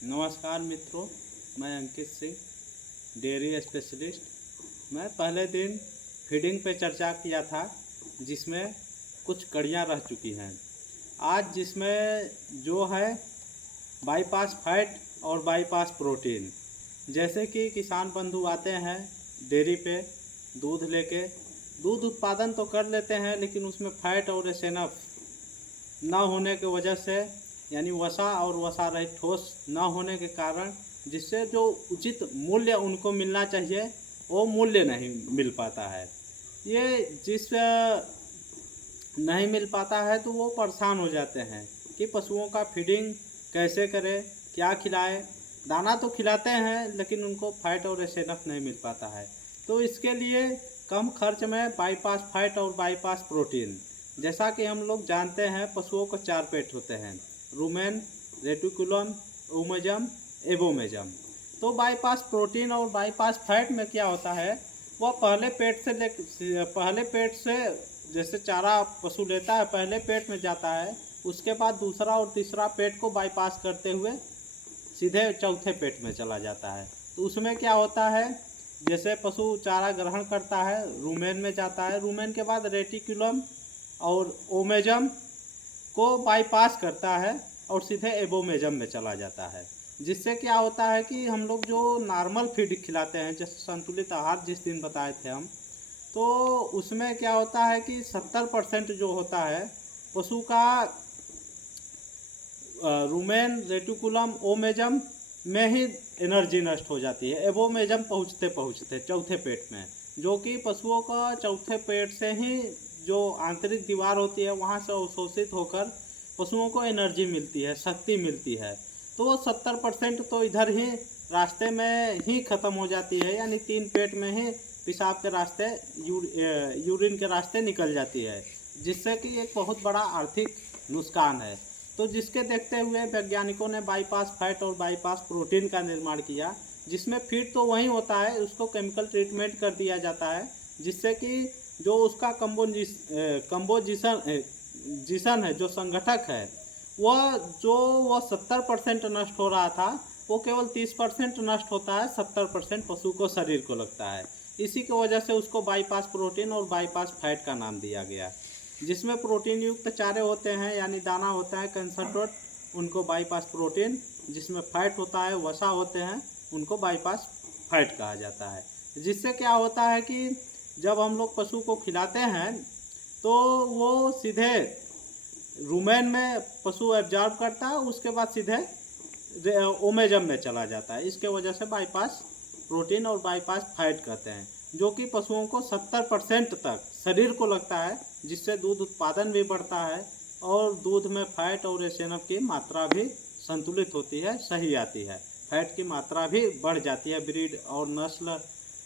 नमस्कार मित्रों, मैं अंकित सिंह, डेयरी स्पेशलिस्ट। मैं पहले दिन फीडिंग पे चर्चा किया था, जिसमें कुछ कड़ियाँ रह चुकी हैं। आज जिसमें जो है बाईपास फैट और बाईपास प्रोटीन। जैसे कि किसान बंधु आते हैं डेयरी पे दूध लेके, दूध उत्पादन तो कर लेते हैं, लेकिन उसमें फैट और एसएनएफ ना होने की वजह से, यानी वसा और वसा रहित ठोस ना होने के कारण, जिससे जो उचित मूल्य उनको मिलना चाहिए वो मूल्य नहीं मिल पाता है। ये जिस नहीं मिल पाता है तो वो परेशान हो जाते हैं कि पशुओं का फीडिंग कैसे करें, क्या खिलाएं। दाना तो खिलाते हैं, लेकिन उनको फैट और एसएनएफ नहीं मिल पाता है। तो इसके लिए कम खर्च में बाईपास फैट और बाईपास प्रोटीन। जैसा कि हम लोग जानते हैं, पशुओं को 4 पेट होते हैं: रूमेन, रेटिकुलम, ओमेजम, एबोमेजम। तो बाईपास प्रोटीन और बाईपास फैट में क्या होता है, वह पहले पेट से जैसे चारा पशु लेता है, पहले पेट में जाता है, उसके बाद दूसरा और तीसरा पेट को बाईपास करते हुए सीधे चौथे पेट में चला जाता है। तो उसमें क्या होता है, जैसे पशु चारा ग्रहण करता है, रूमेन में जाता है, रूमेन के बाद रेटिकुलम और ओमेजम को बाईपास करता है और सीधे एबोमेजम में चला जाता है। जिससे क्या होता है कि हम लोग जो नॉर्मल फीड खिलाते हैं, जैसे संतुलित आहार जिस दिन बताए थे हम, तो उसमें क्या होता है कि 70% जो होता है पशु का रूमेन, रेटिकुलम, ओमेजम में ही एनर्जी नष्ट हो जाती है, एबोमेजम पहुँचते पहुँचते चौथे पेट में, जो कि पशुओं का चौथे पेट से ही जो आंतरिक दीवार होती है वहाँ से अवशोषित होकर पशुओं को एनर्जी मिलती है, शक्ति मिलती है। तो वो 70% तो इधर ही रास्ते में ही ख़त्म हो जाती है, यानी 3 पेट में ही पेशाब के रास्ते, यूरिन के रास्ते निकल जाती है, जिससे कि एक बहुत बड़ा आर्थिक नुकसान है। तो जिसके देखते हुए वैज्ञानिकों ने बाईपास फैट और बाईपास प्रोटीन का निर्माण किया, जिसमें फीड तो वही होता है, उसको केमिकल ट्रीटमेंट कर दिया जाता है, जिससे कि जो उसका कंपोजिशन है, जो संगठक है, वह 70% नष्ट हो रहा था, वो केवल 30% नष्ट होता है, 70% पशु को, शरीर को लगता है। इसी की वजह से उसको बाईपास प्रोटीन और बाईपास फैट का नाम दिया गया। जिसमें प्रोटीन युक्त चारे होते हैं, यानी दाना होता है कंसंट्रेट, उनको बाईपास प्रोटीन, जिसमें फैट होता है, वसा होते हैं, उनको बाईपास फैट कहा जाता है। जिससे क्या होता है कि जब हम लोग पशु को खिलाते हैं तो वो सीधे रूमेन में पशु एब्जॉर्ब करता है, उसके बाद सीधे ओमेजम में चला जाता है। इसके वजह से बाईपास प्रोटीन और बाईपास फैट कहते हैं, जो कि पशुओं को 70% तक शरीर को लगता है, जिससे दूध उत्पादन भी बढ़ता है और दूध में फैट और एसएनएफ की मात्रा भी संतुलित होती है, सही आती है। फैट की मात्रा भी बढ़ जाती है ब्रीड और नस्ल,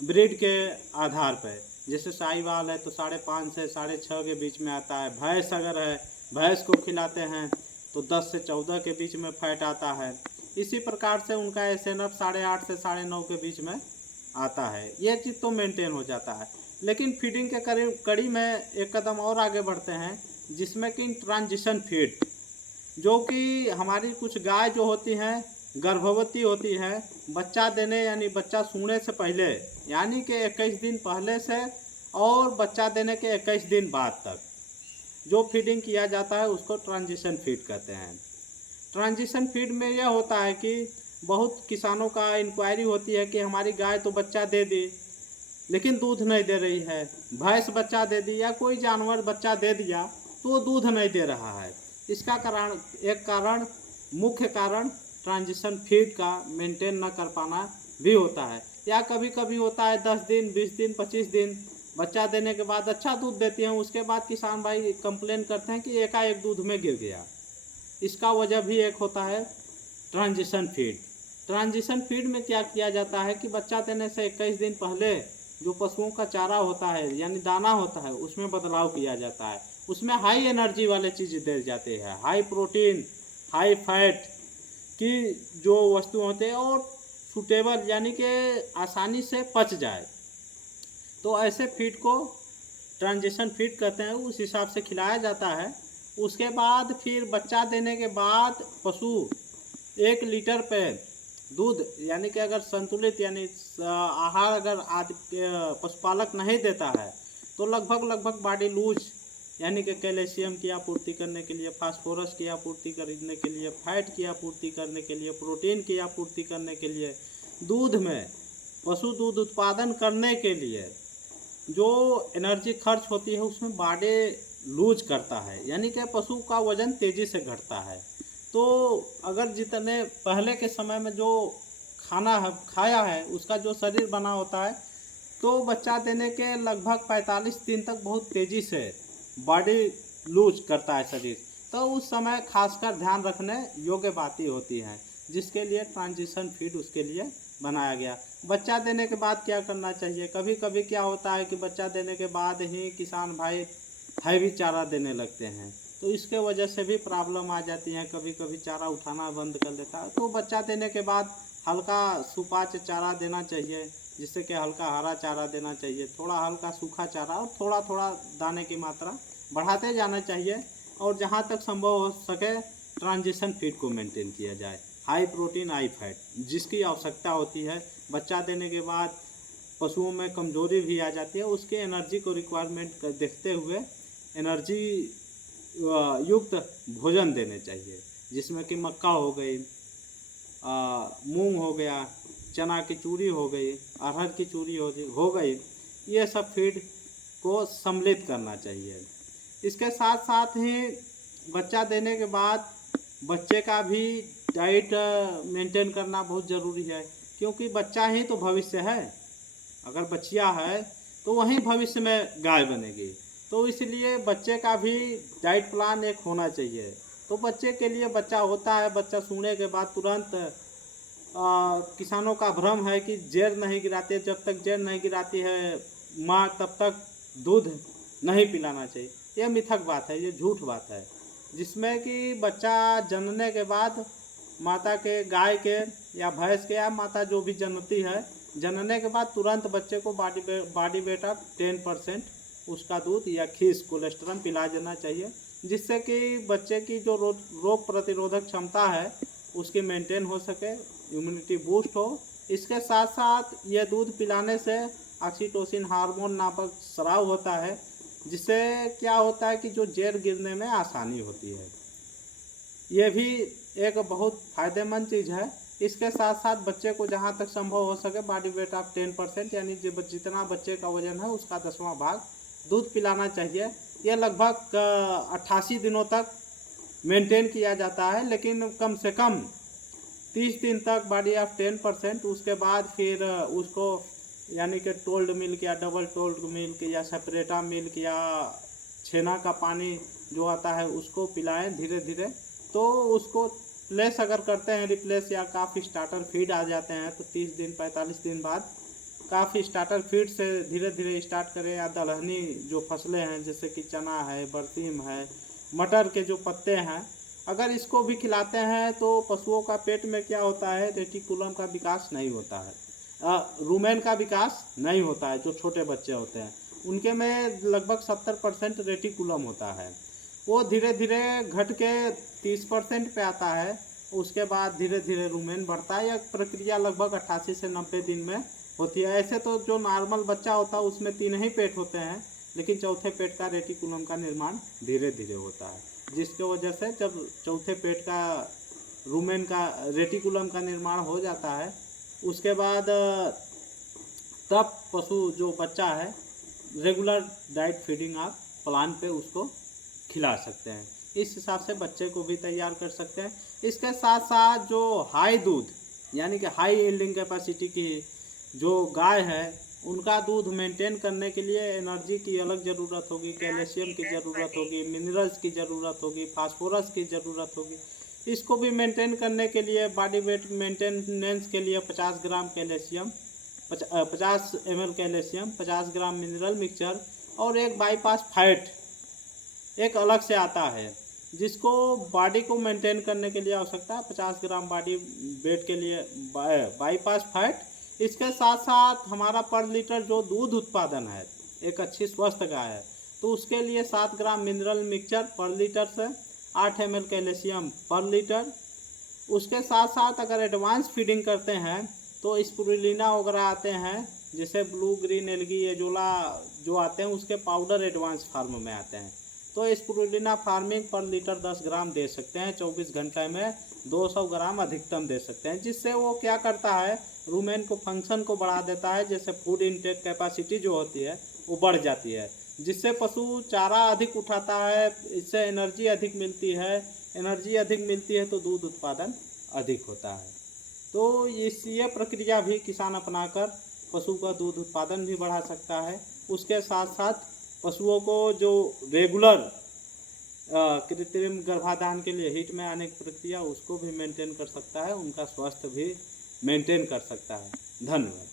ब्रीड के आधार पर। जैसे साहिवाल है तो 5.5 से 6.5 के बीच में आता है। भैंस अगर है, भैंस को खिलाते हैं तो 10 से 14 के बीच में फैट आता है। इसी प्रकार से उनका एसएनएफ 8.5 से 9.5 के बीच में आता है। ये चीज़ तो मेंटेन हो जाता है। लेकिन फीडिंग के कड़ी में एक कदम और आगे बढ़ते हैं, जिसमें कि ट्रांजिशन फीड, जो कि हमारी कुछ गाय जो होती हैं, गर्भवती होती हैं, बच्चा देने यानी बच्चा सूंघने से पहले, यानी कि 21 दिन पहले से और बच्चा देने के 21 दिन बाद तक जो फीडिंग किया जाता है, उसको ट्रांजिशन फीड कहते हैं। ट्रांजिशन फीड में यह होता है कि बहुत किसानों का इंक्वायरी होती है कि हमारी गाय तो बच्चा दे दी लेकिन दूध नहीं दे रही है, भैंस बच्चा दे दी या कोई जानवर बच्चा दे दिया तो वो दूध नहीं दे रहा है। इसका मुख्य कारण ट्रांजिशन फीड का मेंटेन न कर पाना भी होता है। या कभी कभी होता है 10 दिन, 20 दिन, 25 दिन बच्चा देने के बाद अच्छा दूध देती हैं, उसके बाद किसान भाई कंप्लेन करते हैं कि एकाएक दूध में गिर गया। इसका वजह भी एक होता है ट्रांजिशन फीड। ट्रांजिशन फीड में क्या किया जाता है कि बच्चा देने से 21 दिन पहले जो पशुओं का चारा होता है, यानी दाना होता है, उसमें बदलाव किया जाता है। उसमें हाई एनर्जी वाले चीज़ दे जाते हैं, हाई प्रोटीन, हाई फैट की जो वस्तु होते हैं और सूटेबल, यानी कि आसानी से पच जाए। तो ऐसे फीड को ट्रांजिशन फीड कहते हैं, उस हिसाब से खिलाया जाता है। उसके बाद फिर बच्चा देने के बाद पशु 1 लीटर पे दूध यानी कि अगर संतुलित यानी आहार अगर पशुपालक नहीं देता है तो लगभग बॉडी लूज यानी कि कैल्शियम की आपूर्ति करने के लिए, फास्फोरस की आपूर्ति करने के लिए, फैट की आपूर्ति करने के लिए, प्रोटीन की आपूर्ति करने के लिए, दूध में पशु दूध उत्पादन करने के लिए जो एनर्जी खर्च होती है उसमें बॉडी लूज करता है, यानी कि पशु का वजन तेज़ी से घटता है। तो अगर जितने पहले के समय में जो खाना है खाया है उसका जो शरीर बना होता है तो बच्चा देने के लगभग 45 दिन तक बहुत तेज़ी से बॉडी लूज करता है शरीर। तो उस समय खासकर ध्यान रखने योग्य बातें होती हैं, जिसके लिए ट्रांजिशन फीड उसके लिए बनाया गया। बच्चा देने के बाद क्या करना चाहिए? कभी कभी क्या होता है कि बच्चा देने के बाद ही किसान भाई हैवी चारा देने लगते हैं, तो इसके वजह से भी प्रॉब्लम आ जाती है। कभी कभी चारा उठाना बंद कर देता है। तो बच्चा देने के बाद हल्का सुपाच्य चारा देना चाहिए, जिससे कि हल्का हरा चारा देना चाहिए, थोड़ा हल्का सूखा चारा और थोड़ा थोड़ा दाने की मात्रा बढ़ाते जाना चाहिए। और जहाँ तक संभव हो सके ट्रांजिशन फीड को मेंटेन किया जाए, हाई प्रोटीन हाई फैट जिसकी आवश्यकता होती है। बच्चा देने के बाद पशुओं में कमजोरी भी आ जाती है, उसके एनर्जी को रिक्वायरमेंट देखते हुए एनर्जी युक्त भोजन देने चाहिए, जिसमें कि मक्का हो गई, मूंग हो गया, चना की चूरी हो गई, अरहर की चूरी हो गई, ये सब फीड को सम्मिलित करना चाहिए। इसके साथ साथ ही बच्चा देने के बाद बच्चे का भी डाइट मेंटेन करना बहुत ज़रूरी है, क्योंकि बच्चा ही तो भविष्य है। अगर बच्चिया है तो वहीं भविष्य में गाय बनेगी। तो इसलिए बच्चे का भी डाइट प्लान एक होना चाहिए। तो बच्चे के लिए बच्चा होता है, बच्चा सूने के बाद तुरंत किसानों का भ्रम है कि जेर नहीं गिराते, जब तक जेर नहीं गिराती है माँ तब तक दूध नहीं पिलाना चाहिए। ये मिथक बात है, ये झूठ बात है, जिसमें कि बच्चा जनने के बाद माता के, गाय के या भैंस के या माता जो भी जनती है, जनने के बाद तुरंत बच्चे को बॉडी वेट ऑफ 10% उसका दूध या खीस कोलेस्ट्रॉल पिला देना चाहिए, जिससे कि बच्चे की जो रोग प्रतिरोधक क्षमता है उसकी मेंटेन हो सके, इम्यूनिटी बूस्ट हो। इसके साथ साथ यह दूध पिलाने से ऑक्सीटोसिन हार्मोन नामक स्राव होता है, जिससे क्या होता है कि जो जेर गिरने में आसानी होती है। ये भी एक बहुत फ़ायदेमंद चीज़ है। इसके साथ साथ बच्चे को जहाँ तक संभव हो सके बॉडी वेट ऑफ 10% यानी जितना बच्चे का वजन है उसका 10वां भाग दूध पिलाना चाहिए। यह लगभग 88 दिनों तक मेंटेन किया जाता है, लेकिन कम से कम 30 दिन तक बॉडी ऑफ 10%। उसके बाद फिर उसको यानी कि टोल्ड मिल्क या डबल टोल्ड मिल्क या सेपरेटा मिल्क या छेना का पानी जो आता है उसको पिलाएं धीरे धीरे। तो उसको रिप्लेस अगर करते हैं, रिप्लेस या काफ़ी स्टार्टर फीड आ जाते हैं, तो 30 दिन 45 दिन बाद काफ़ी स्टार्टर फीड से धीरे धीरे स्टार्ट करें। या दलहनी जो फसलें हैं जैसे कि चना है, बरसीम है, मटर के जो पत्ते हैं, अगर इसको भी खिलाते हैं तो पशुओं का पेट में क्या होता है, रेटिकुलम का विकास नहीं होता है, रूमेन का विकास नहीं होता है। जो छोटे बच्चे होते हैं उनके में लगभग 70% रेटिकुलम होता है, वो धीरे धीरे घट के 30% पे आता है। उसके बाद धीरे धीरे रूमेन बढ़ता है। यह प्रक्रिया लगभग 88 से 90 दिन में होती है। ऐसे तो जो नॉर्मल बच्चा होता है उसमें 3 ही पेट होते हैं, लेकिन चौथे पेट का रेटिकुलम का निर्माण धीरे धीरे होता है, जिसके वजह से जब चौथे पेट का रूमेन का रेटिकुलम का निर्माण हो जाता है, उसके बाद तब पशु जो बच्चा है रेगुलर डाइट फीडिंग आप प्लान पे उसको खिला सकते हैं। इस हिसाब से बच्चे को भी तैयार कर सकते हैं। इसके साथ साथ जो हाई दूध यानी कि हाई यील्डिंग कैपेसिटी की जो गाय है, उनका दूध मेंटेन करने के लिए एनर्जी की अलग ज़रूरत होगी, कैल्शियम की ज़रूरत होगी, मिनरल्स की ज़रूरत होगी, फास्फोरस की ज़रूरत होगी। इसको भी मेंटेन करने के लिए बॉडी वेट मेंटेनेंस के लिए 50 ग्राम कैल्शियम, 50 ml कैल्शियम, 50 ग्राम मिनरल मिक्सचर और एक बाईपास फैट एक अलग से आता है, जिसको बॉडी को मेंटेन करने के लिए आवश्यकता है 50 ग्राम बॉडी वेट के लिए बाईपास फैट। इसके साथ साथ हमारा पर लीटर जो दूध उत्पादन है, एक अच्छी स्वस्थ गाय है, तो उसके लिए 7 ग्राम मिनरल मिक्सचर पर लीटर से 8 ml कैल्शियम पर लीटर उसके साथ साथ अगर एडवांस फीडिंग करते हैं तो स्पिरुलिना वगैरह आते हैं, जैसे ब्लू ग्रीन एल्गी एजोला जो आते हैं उसके पाउडर एडवांस फार्म में आते हैं। तो स्पिरुलिना फार्मिंग पर लीटर 10 ग्राम दे सकते हैं, 24 घंटे में 200 ग्राम अधिकतम दे सकते हैं, जिससे वो क्या करता है, रूमेन को फंक्शन को बढ़ा देता है, जैसे फूड इनटेक कैपेसिटी जो होती है वो बढ़ जाती है, जिससे पशु चारा अधिक उठाता है, इससे एनर्जी अधिक मिलती है, एनर्जी अधिक मिलती है तो दूध उत्पादन अधिक होता है। तो ये प्रक्रिया भी किसान अपनाकर पशु का दूध उत्पादन भी बढ़ा सकता है। उसके साथ साथ पशुओं को जो रेगुलर कृत्रिम गर्भाधान के लिए हीट में आने की प्रक्रिया उसको भी मेंटेन कर सकता है, उनका स्वास्थ्य भी मेंटेन कर सकता है। धन्यवाद।